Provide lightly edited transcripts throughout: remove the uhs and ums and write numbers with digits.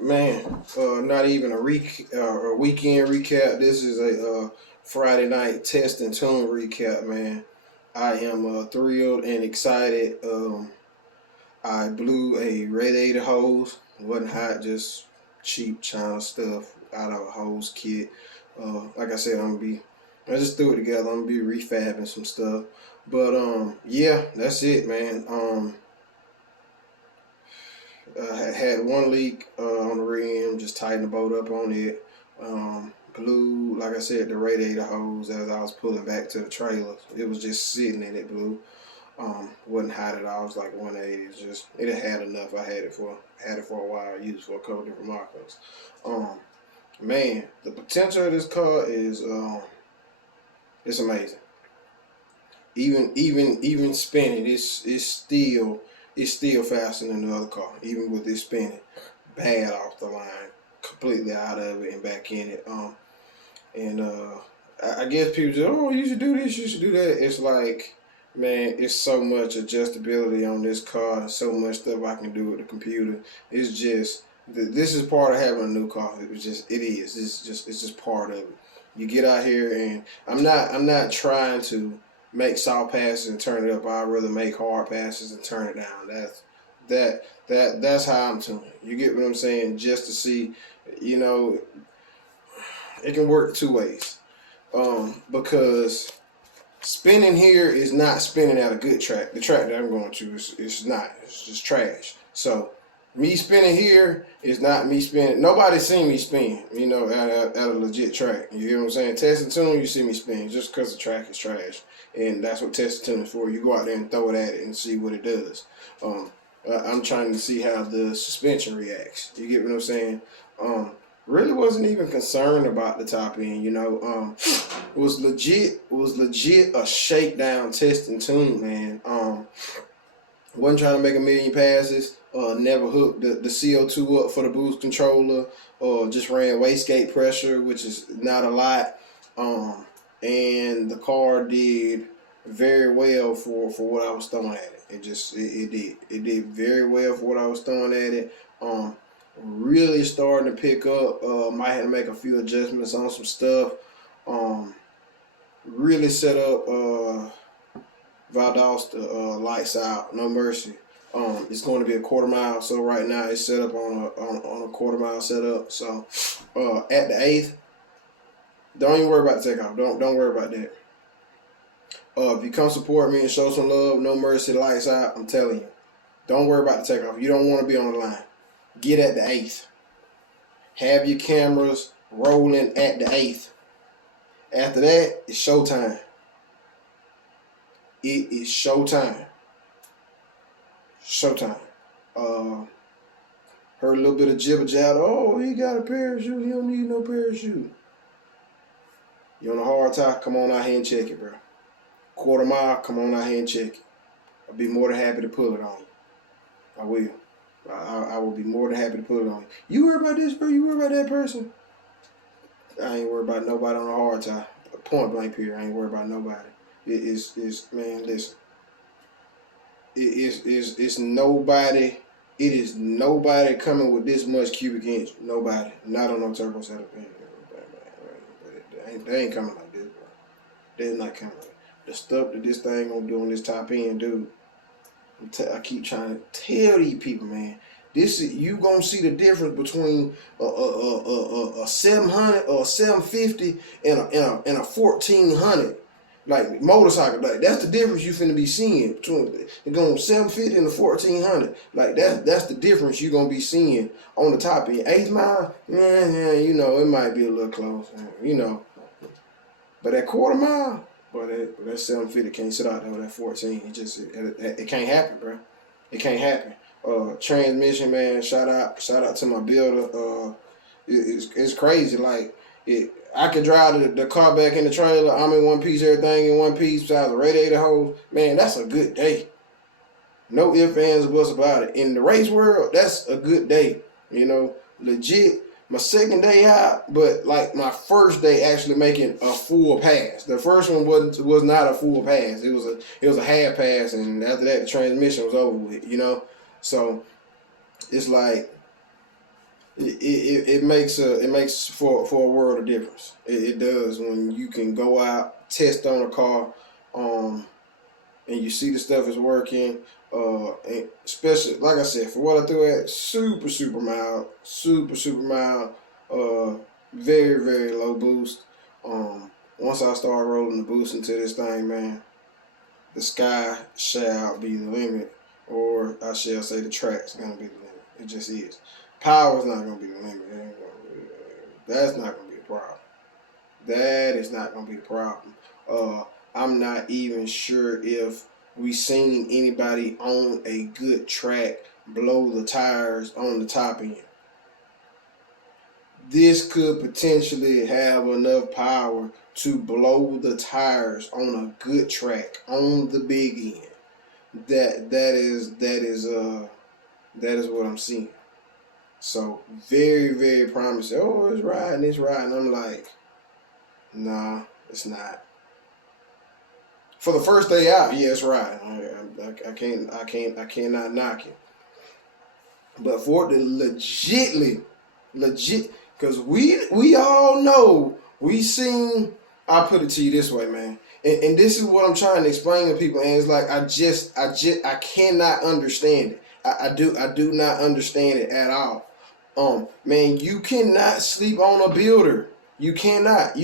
Man, not even a weekend recap. This is a Friday night test and tune recap, man. I am thrilled and excited. I blew a radiator hose. It wasn't hot, just cheap China stuff out of a hose kit. Like I said, I just threw it together. I'm gonna be refabbing some stuff. But yeah, that's it, man. I had one leak on the rim, just tightened the bolt up on it. Blew, like I said, the radiator hose as I was pulling back to the trailer. It was just sitting and it blew. Wasn't hot at all. It was like 180. It had enough. I had it for a while. I used it for a couple different markers. Um, Man, the potential of this car is it's amazing. Even spinning, it's still faster than the other car. Even with it spinning, bad off the line, completely out of it and back in it. And I guess people say, oh, you should do this, you should do that. It's like, man, it's so much adjustability on this car, so much stuff I can do with the computer. It's just this is part of having a new car. It's just part of it. You get out here and I'm not trying to make soft passes and turn it up. I'd rather make hard passes and turn it down. That's how I'm tuning. You get what I'm saying? Just to see, you know, it can work two ways. Because spinning here is not spinning at a good track. The track that I'm going to is not. It's just trash. So me spinning here is not me spinning. Nobody's seen me spin, at a legit track. You hear what I'm saying? Test and tune, you see me spin just because the track is trash. And that's what test and tune is for. You go out there and throw it at it and see what it does. I'm trying to see how the suspension reacts. You get what I'm saying? Really wasn't even concerned about the top end, it was legit a shakedown test and tune, man. Wasn't trying to make a million passes. Never hooked the CO2 up for the boost controller. Just ran wastegate pressure, which is not a lot. And the car did very well for what I was throwing at it. It did very well for what I was throwing at it. Really starting to pick up. Might have to make a few adjustments on some stuff. Really set up Valdosta lights out, no mercy. It's going to be a quarter mile, so right now it's set up on a quarter mile setup. So at the eighth, don't even worry about the takeoff. Don't worry about that. If you come support me and show some love, no mercy, lights out. I'm telling you, don't worry about the takeoff. You don't want to be on the line. Get at the eighth. Have your cameras rolling at the eighth. After that, it's showtime. It is showtime. Showtime. Heard a little bit of jibber jabber. Oh, he got a parachute. He don't need no parachute. You on a hard tie? Come on out here and check it, bro. Quarter mile, come on out here and check it. I'll be more than happy to pull it on you. I will. I will be more than happy to put it on you. You worry about this, bro? You worry about that person? I ain't worried about nobody on a hard tie. Point blank period. I ain't worried about nobody. Man, listen. It's nobody. It is nobody coming with this much cubic inch. Nobody. Not on no turbo setup. They ain't coming like this, bro. They're not coming like the stuff that this thing gonna do on this top end, dude. I keep trying to tell these people, man. You gonna see the difference between a 700 or a 750 and a 1400, like motorcycle. Like that's the difference you finna be seeing between going 750 and the 1400. Like that's the difference you gonna be seeing on the top end. 8th mile, yeah, it might be a little close, but that quarter mile. But that 750 can't sit out there with that 14. It can't happen, bro. It can't happen. Transmission, man. Shout out to my builder. It's crazy. Like I could drive the car back in the trailer. I'm in one piece, everything in one piece, besides the radiator hose. Man, that's a good day. No ifs, ands, or buts about it. In the race world, that's a good day. Legit. My second day out, but like my first day actually making a full pass. The first one was not a full pass. It was a half pass, and after that the transmission was over with. So it's like it makes for a world of difference. It does when you can go out, test on a car, um, and you see the stuff is working. And especially like I said, for what I threw at, super mild, super mild. Very low boost. Once I start rolling the boost into this thing, man, the sky shall be the limit, or I shall say the track's gonna be the limit. It just is. Power's not gonna be the limit. That's not gonna be the problem. That is not gonna be the problem. I'm not even sure if we seen anybody on a good track blow the tires on the top end. This could potentially have enough power to blow the tires on a good track on the big end. That is what I'm seeing. So very promising. Oh, it's riding. I'm like, nah, it's not. For the first day out, yeah, it's riding. I cannot knock it. But for it to legit, because we all know, we seen. I'll put it to you this way, man. And this is what I'm trying to explain to people, and it's like I cannot understand it. I do not understand it at all. Man, you cannot sleep on a builder. You cannot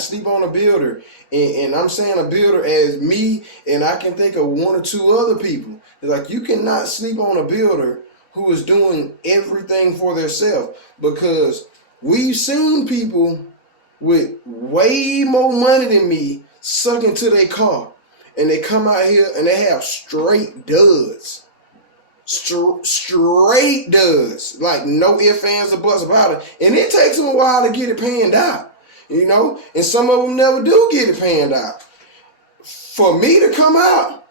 sleep on a builder. And I'm saying a builder as me, and I can think of one or two other people. It's like you cannot sleep on a builder who is doing everything for themselves, because we've seen people with way more money than me suck into their car, and they come out here and they have straight duds. Straight duds, like no ifs, ands, or buts about it, and it takes them a while to get it panned out, and some of them never do get it panned out. For me to come out,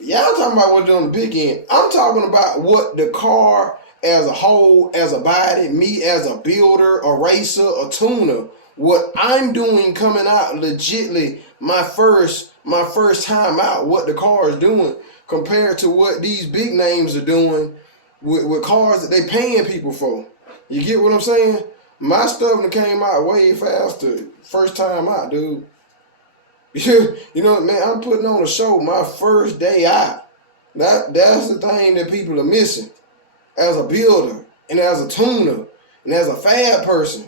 y'all talking about what on the big end. I'm talking about what the car as a whole, as a body, me as a builder, a racer, a tuner, what I'm doing coming out legitly, my first time out, what the car is doing compared to what these big names are doing with cars that they paying people for. You get what I'm saying? My stuff that came out way faster first time out, dude. You know, man, I'm putting on a show my first day out. That's the thing that people are missing. As a builder, and as a tuner, and as a fab person,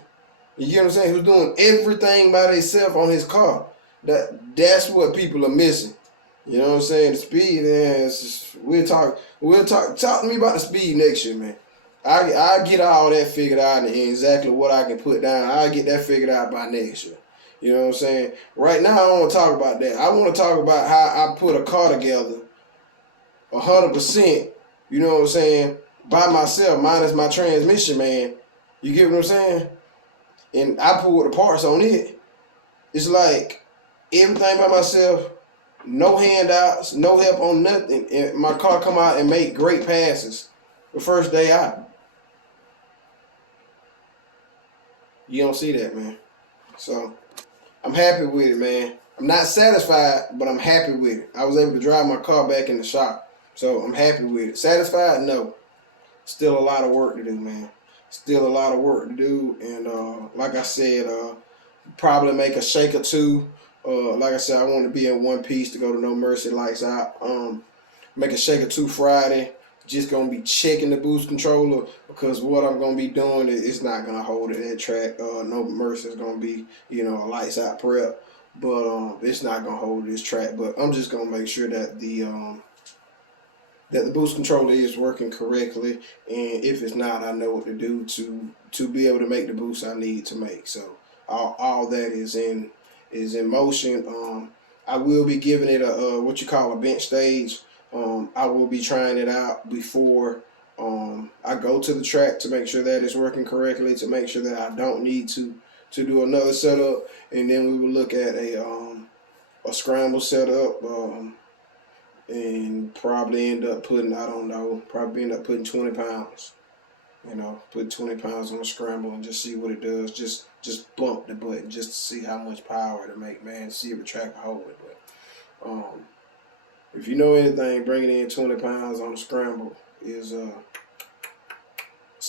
you get what I'm saying, who's doing everything by themselves on his car. That's what people are missing. You know what I'm saying? The speed, man, we'll talk to me about the speed next year, man. I get all that figured out and exactly what I can put down. I'll get that figured out by next year. You know what I'm saying? Right now, I don't want to talk about that. I want to talk about how I put a car together 100%, you know what I'm saying, by myself, minus my transmission, man. You get what I'm saying? And I pulled the parts on it. It's like everything by myself, no handouts, no help on nothing. And my car come out and make great passes the first day out. You don't see that, man. So I'm happy with it, man. I'm not satisfied, but I'm happy with it. I was able to drive my car back in the shop. So I'm happy with it. Satisfied? No. Still a lot of work to do, man. Still a lot of work to do. And like I said, probably make a shake or two. Like I said, I want to be in one piece to go to No Mercy Lights Out. Make a shake or two Friday. Just going to be checking the boost controller, because what I'm going to be doing is it's not going to hold it at track. No Mercy is going to be, a lights out prep. But it's not going to hold this track. But I'm just going to make sure that the boost controller is working correctly, and if it's not, I know what to do to be able to make the boost I need to make. So all that is in motion. I will be giving it a what you call a bench stage. I will be trying it out before I go to the track to make sure that it's working correctly, to make sure that I don't need to do another setup, and then we will look at a scramble setup. And probably end up putting, I don't know, probably end up putting 20 pounds. Put 20 pounds on a scramble and just see what it does. Just bump the button just to see how much power to make, man. See if the track will hold it. But if you know anything, bringing in 20 pounds on a scramble is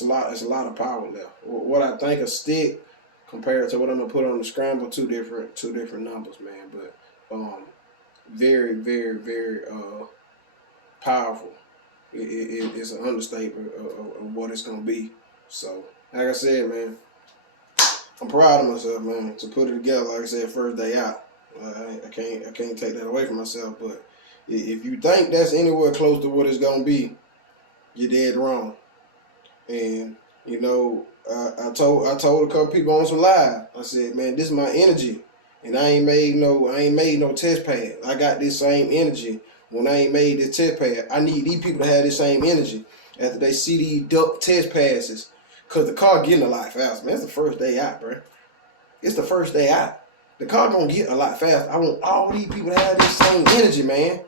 It's a lot of power left. What I think a stick compared to what I'm gonna put on the scramble, two different numbers, man. But very, very, very powerful. It's an understatement of what it's gonna be. So, like I said, man, I'm proud of myself, man, to put it together. Like I said, first day out. I can't take that away from myself. But if you think that's anywhere close to what it's gonna be, you're dead wrong. And you know, I told a couple people on some live. I said, man, this is my energy, and I ain't made no test pad. I got this same energy when I ain't made this test pad. I need these people to have this same energy after they see these duck test passes, cause the car getting a lot faster. Man, it's the first day out, bro. It's the first day out. The car gonna get a lot faster. I want all these people to have this same energy, man.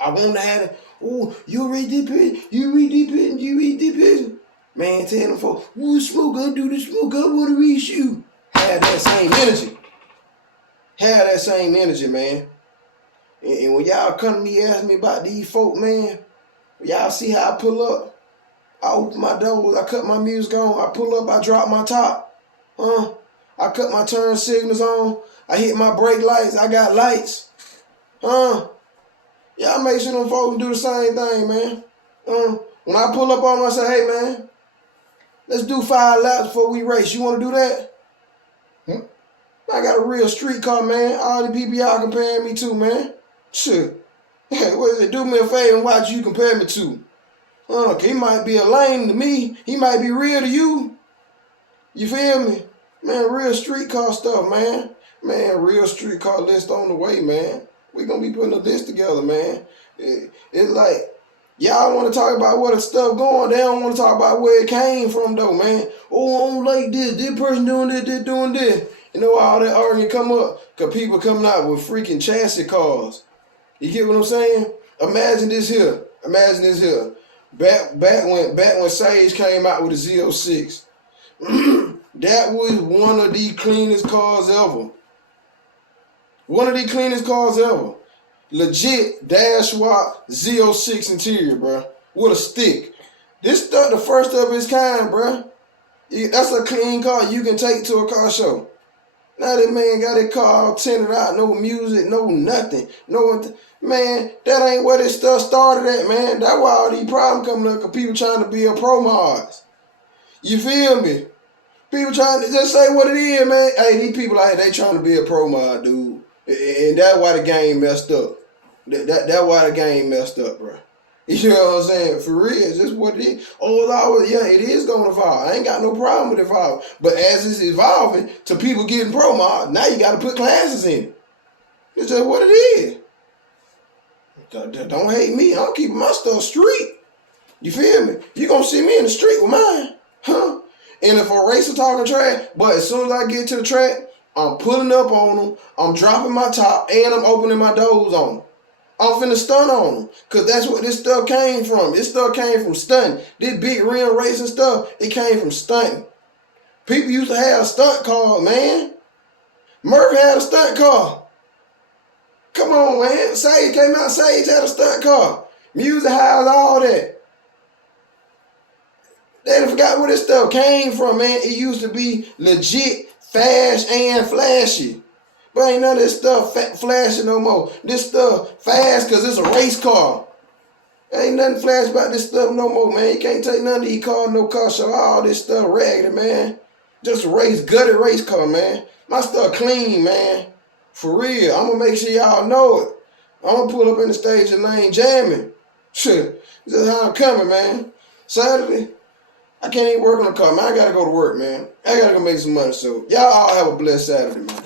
I want to have it. Oh, you already did it. You already did it. You already did it. Man, tell them folks, ooh, smoke up, do the smoke up, want to reach you. Have that same energy. Have that same energy, man. And when y'all come to me ask me about these folk, man, y'all see how I pull up? I open my doors, I cut my music on, I pull up, I drop my top. I cut my turn signals on, I hit my brake lights, I got lights. Y'all make sure them folks do the same thing, man. When I pull up on them, I say, hey, man, let's do 5 laps before we race. You want to do that? I got a real street car, man. All the people y'all comparing me to, man. Shit. What is it? Do me a favor and watch you compare me to. He might be a lame to me. He might be real to you. You feel me? Man, real street car stuff, man. Man, real street car list on the way, man. We gonna be putting a list together, man. It's like, y'all want to talk about where the stuff going. They don't want to talk about where it came from, though, man. Oh, I don't like this. This person doing this, this doing this. You know, all that arguing come up because people coming out with freaking chassis cars. You get what I'm saying? Imagine this here. Imagine this here. Back when Sage came out with the Z06, that was one of the cleanest cars ever. One of the cleanest cars ever. Legit dash swap Z06 interior, bro. With a stick. This stuff the first of its kind, bro. That's a clean car you can take to a car show. Now that man got his car all tinted out, no music, no nothing. Man, that ain't where this stuff started at, man. That's why all these problems coming up, because people trying to be a pro mods. You feel me? People trying to just say what it is, man. Hey, these people out here, they trying to be a pro mod, dude. And that's why the game messed up. That's why the game messed up, bro. You know what I'm saying? For real, it's just what it is. Oh, it's always, yeah, it is going to evolve. I ain't got no problem with evolving. But as it's evolving to people getting pro mod, now you got to put classes in it. It's just what it is. Don't hate me. I'm keeping my stuff street. You feel me? You going to see me in the street with mine. And if a racer talking track, but as soon as I get to the track, I'm pulling up on them, I'm dropping my top, and I'm opening my doors on them. I'm finna stunt on them, because that's what this stuff came from. This stuff came from stunting. This big rim racing stuff, it came from stunting. People used to have a stunt car, man. Murph had a stunt car. Come on, man. Sage came out, Sage had a stunt car. Music House, all that. They done forgot where this stuff came from, man. It used to be legit, fast, and flashy. But ain't none of this stuff flashy no more. This stuff fast because it's a race car. Ain't nothing flash about this stuff no more, man. You can't take none of these cars, no car show. All this stuff raggedy, man. Just a gutted race car, man. My stuff clean, man. For real. I'm going to make sure y'all know it. I'm going to pull up in the stage and lane jamming. Shit. This is how I'm coming, man. Saturday, I can't even work on the car, man. I got to go to work, man. I got to go make some money. So y'all all have a blessed Saturday, man.